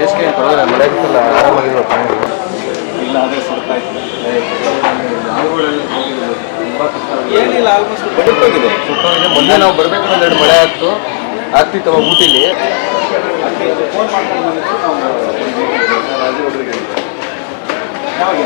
ಬೇಸಿಗೆ ಪರವಾಗಿಲ್ಲ ಮಳೆ ಬಿಟ್ಟಲ್ಲ ಆರಾಮಾಗಿರೋ ಪ್ರಾಣಿಗಳು ಇಲ್ಲ ಅದೇ ಸುಡ್ತಾ ಇತ್ತು. ಏನಿಲ್ಲ ಆಲ್ಮೋಸ್ಟ್ ಬದುಕೋಗಿದೆ ಸುಟ್ಟೋಗಿದೆ. ಮೊನ್ನೆ ನಾವು ಬರಬೇಕು ಒಂದೆರಡು ಮಳೆ ಆಗ್ತಿತ್ತು ಊಟಿಲಿ. ಫೋನ್ ಮಾಡ್ಕೊಂಡು ಬಂದಿದ್ದು ನಾವು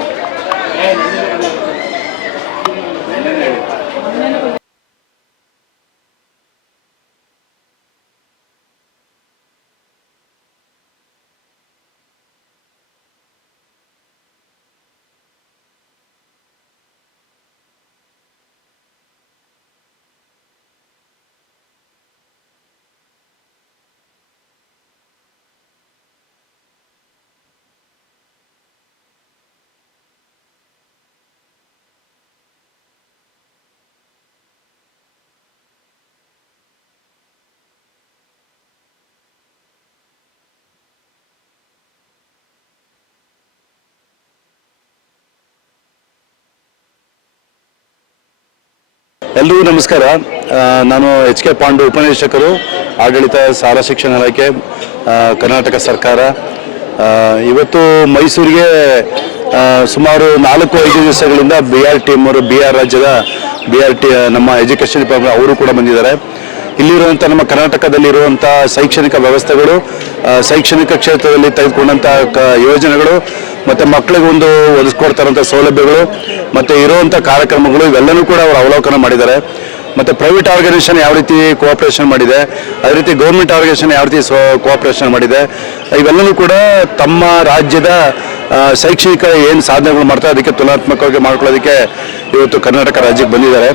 ಎಲ್ರಿಗೂ ನಮಸ್ಕಾರ. ನಾನು ಎಚ್ ಕೆ ಪಾಂಡು, ಉಪನಿರೀಕ್ಷಕರು, ಆಡಳಿತ ಶಾಲಾ ಶಿಕ್ಷಣ ಇಲಾಖೆ, ಕರ್ನಾಟಕ ಸರ್ಕಾರ. ಇವತ್ತು ಮೈಸೂರಿಗೆ ಸುಮಾರು 4-5 ದಿವಸಗಳಿಂದ BR ಟೀಮ್ ಅವರು, ರಾಜ್ಯದ ನಮ್ಮ ಎಜುಕೇಷನ್ ಡಿಪಾರ್ಟ್ಮೆಂಟ್ ಅವರು ಕೂಡ ಬಂದಿದ್ದಾರೆ. ಇಲ್ಲಿರುವಂಥ ನಮ್ಮ ಕರ್ನಾಟಕದಲ್ಲಿರುವಂಥ ಶೈಕ್ಷಣಿಕ ವ್ಯವಸ್ಥೆಗಳು, ಶೈಕ್ಷಣಿಕ ಕ್ಷೇತ್ರದಲ್ಲಿ ತೆಗೆದುಕೊಂಡಂಥ ಯೋಜನೆಗಳು ಮತ್ತು ಮಕ್ಕಳಿಗೆ ಒಂದು ಒದಗಿಸ್ಕೊಡ್ತಾರಂಥ ಸೌಲಭ್ಯಗಳು ಮತ್ತು ಇರುವಂಥ ಕಾರ್ಯಕ್ರಮಗಳು ಇವೆಲ್ಲನೂ ಕೂಡ ಅವರು ಅವಲೋಕನ ಮಾಡಿದ್ದಾರೆ. ಮತ್ತು ಪ್ರೈವೇಟ್ ಆರ್ಗನೈಸೇಷನ್ ಯಾವ ರೀತಿ ಕೋಆಪ್ರೇಷನ್ ಮಾಡಿದೆ, ಅದೇ ರೀತಿ ಗೌರ್ಮೆಂಟ್ ಆರ್ಗನೈಸೇಷನ್ ಯಾವ ರೀತಿ ಕೋಆಪ್ರೇಷನ್ ಮಾಡಿದೆ, ಇವೆಲ್ಲನೂ ಕೂಡ ತಮ್ಮ ರಾಜ್ಯದ ಶೈಕ್ಷಣಿಕ ಏನು ಸಾಧನೆಗಳು ಮಾಡ್ತಾರೆ ಅದಕ್ಕೆ ತುಲನಾತ್ಮಕವಾಗಿ ಮಾಡ್ಕೊಳ್ಳೋದಕ್ಕೆ ಇವತ್ತು ಕರ್ನಾಟಕ ರಾಜ್ಯಕ್ಕೆ ಬಂದಿದ್ದಾರೆ.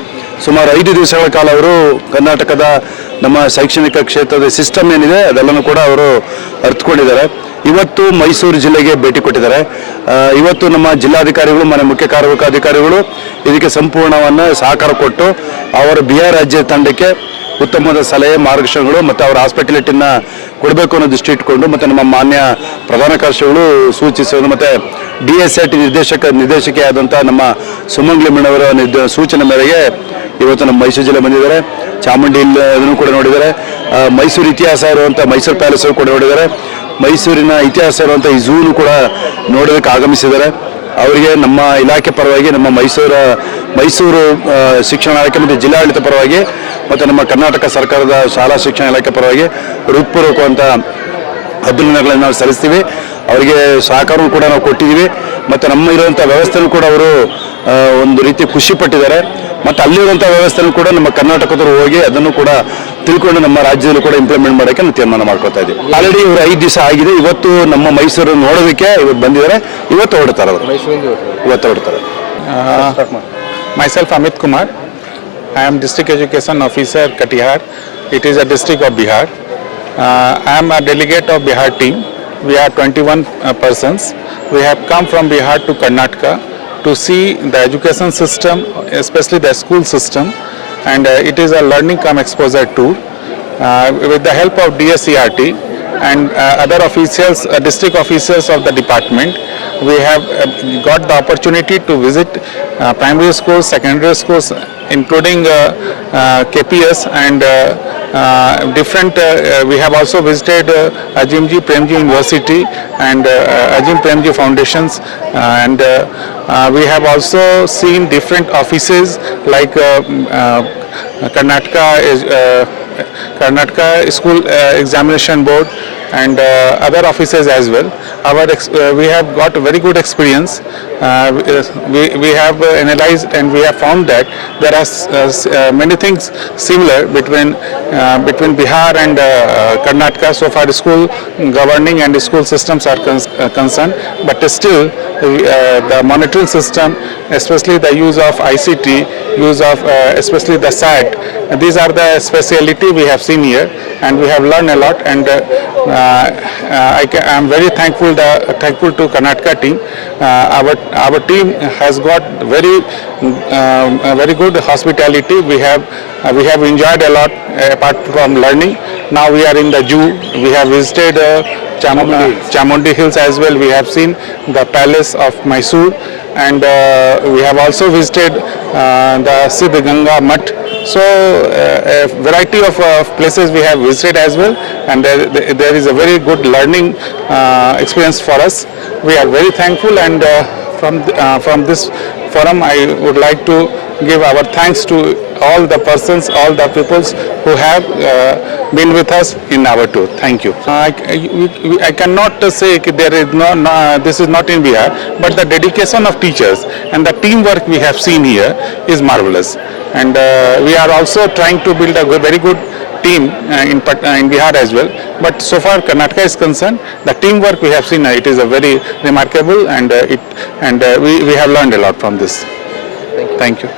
ಸುಮಾರು 5 ದಿವಸಗಳ ಕಾಲ ಅವರು ಕರ್ನಾಟಕದ ನಮ್ಮ ಶೈಕ್ಷಣಿಕ ಕ್ಷೇತ್ರದ ಸಿಸ್ಟಮ್ ಏನಿದೆ ಅದೆಲ್ಲನೂ ಕೂಡ ಅವರು ಅರ್ಥಕೊಂಡಿದ್ದಾರೆ. ಇವತ್ತು ಮೈಸೂರು ಜಿಲ್ಲೆಗೆ ಭೇಟಿ ಕೊಟ್ಟಿದ್ದಾರೆ. ಇವತ್ತು ನಮ್ಮ ಜಿಲ್ಲಾಧಿಕಾರಿಗಳು, ಮುಖ್ಯ ಕಾರ್ಯನಿರ್ವಾಹಕಾಧಿಕಾರಿಗಳು ಇದಕ್ಕೆ ಸಂಪೂರ್ಣವನ್ನು ಸಹಕಾರ ಕೊಟ್ಟು ಅವರ ರಾಜ್ಯ ತಂಡಕ್ಕೆ ಉತ್ತಮವಾದ ಸಲಹೆ, ಮಾರ್ಗದರ್ಶನಗಳು ಮತ್ತು ಅವರ ಹಾಸ್ಪಿಟಾಲಿಟಿನ ಕೊಡಬೇಕು ಅನ್ನೋ ದೃಷ್ಟಿ ಇಟ್ಕೊಂಡು ಮತ್ತು ನಮ್ಮ ಮಾನ್ಯ ಪ್ರಧಾನ ಕಾರ್ಯದರ್ಶಿಗಳು ಸೂಚಿಸೋದು ಮತ್ತು DSIT ನಿರ್ದೇಶಕಿ ಆದಂಥ ನಮ್ಮ ಸುಮಂಗ್ಲಿ ಮೇಡವರ ಸೂಚನೆ ಮೇರೆಗೆ ಇವತ್ತು ನಮ್ಮ ಮೈಸೂರು ಜಿಲ್ಲೆ ಬಂದಿದ್ದಾರೆ. ಚಾಮುಂಡಿ ಅದನ್ನು ಕೂಡ ನೋಡಿದ್ದಾರೆ. ಮೈಸೂರು ಇತಿಹಾಸ ಇರುವಂಥ ಮೈಸೂರು ಪ್ಯಾಲೇಸ್ ಕೂಡ ನೋಡಿದ್ದಾರೆ. ಮೈಸೂರಿನ ಇತಿಹಾಸ ಇರುವಂಥ ಈ ಝೂನು ಕೂಡ ನೋಡೋದಕ್ಕೆ ಆಗಮಿಸಿದ್ದಾರೆ. ಅವರಿಗೆ ನಮ್ಮ ಇಲಾಖೆ ಪರವಾಗಿ, ನಮ್ಮ ಮೈಸೂರು ಶಿಕ್ಷಣ ಇಲಾಖೆ ಮತ್ತು ಜಿಲ್ಲಾಡಳಿತ ಪರವಾಗಿ ಮತ್ತು ನಮ್ಮ ಕರ್ನಾಟಕ ಸರ್ಕಾರದ ಶಾಲಾ ಶಿಕ್ಷಣ ಇಲಾಖೆ ಪರವಾಗಿ ಹೃತ್ಪೂರ್ವಕವಂತ ಅಭಿನಂದನೆಗಳನ್ನು ನಾವು ಸಲ್ಲಿಸ್ತೀವಿ. ಅವರಿಗೆ ಸಹಕಾರವನ್ನು ಕೂಡ ನಾವು ಕೊಟ್ಟಿದ್ದೀವಿ ಮತ್ತು ನಮ್ಮ ಇರುವಂಥ ವ್ಯವಸ್ಥೆನೂ ಕೂಡ ಅವರು ಒಂದು ರೀತಿ ಖುಷಿ ಪಟ್ಟಿದ್ದಾರೆ. ಮತ್ತು ಅಲ್ಲಿರುವಂಥ ವ್ಯವಸ್ಥೆನೂ ಕೂಡ ನಮ್ಮ ಕರ್ನಾಟಕದವರು ಹೋಗಿ ಅದನ್ನು ಕೂಡ ತಿಳ್ಕೊಂಡು ನಮ್ಮ ರಾಜ್ಯದಲ್ಲೂ ಕೂಡ ಇಂಪ್ಲಿಮೆಂಟ್ ಮಾಡೋಕ್ಕೆ ನಾವು ತೀರ್ಮಾನ ಮಾಡ್ಕೊತಾ ಇದ್ದೀವಿ. ಆಲ್ರೆಡಿ ಇವರು 5 ದಿವಸ ಆಗಿದೆ. ಇವತ್ತು ನಮ್ಮ ಮೈಸೂರು ನೋಡೋದಕ್ಕೆ ಇವತ್ತು ಬಂದಿದ್ದಾರೆ. ಇವತ್ತು ಹೊರಡ್ತಾರೆ ಅವರು, ಇವತ್ತು ಹೊರಡ್ತಾರೆ. Myself Amit Kumar. I am District Education Officer Katihar. It is a district of Bihar. I am a delegate of Bihar team. We are 21 persons. We have come from Bihar to Karnataka to see the education system, especially the school system, and it is a learning cum exposure tour. With the help of DSCRT and other officials, district officials of the department, we have got the opportunity to visit primary schools, secondary schools, including KPS and different. We have also visited Ajimji Premji University and Ajim Premji Foundations, and we have also seen different offices like Karnataka School Examination Board and other offices as well. We have got a very good experience. We have analyzed and we have found that there are many things similar between Bihar and Karnataka so far school governing and school systems are concerned, but still the monitoring system, especially the use of ICT, use of especially the SAT, these are the speciality we have seen here, and we have learned a lot, and I am very thankful to Karnataka team. Our team has got very good hospitality. We have enjoyed a lot apart from learning. Now we are in the zoo. We have visited Chamundi Hills as well. We have seen the palace of Mysore, and we have also visited the Siddhganga Mutt. So a variety of places we have visited as well, and there is a very good learning experience for us. We are very thankful, and from this forum I would like to give our thanks to all the persons, all the peoples who have been with us in our tour. Thank you. I cannot say that there is this is not in Bihar, but the dedication of teachers and the teamwork we have seen here is marvelous. And we are also trying to build a very good team in Bihar as well. But so far Karnataka is concerned, the teamwork we have seen, it is a very remarkable, and we have learned a lot from this. Thank you.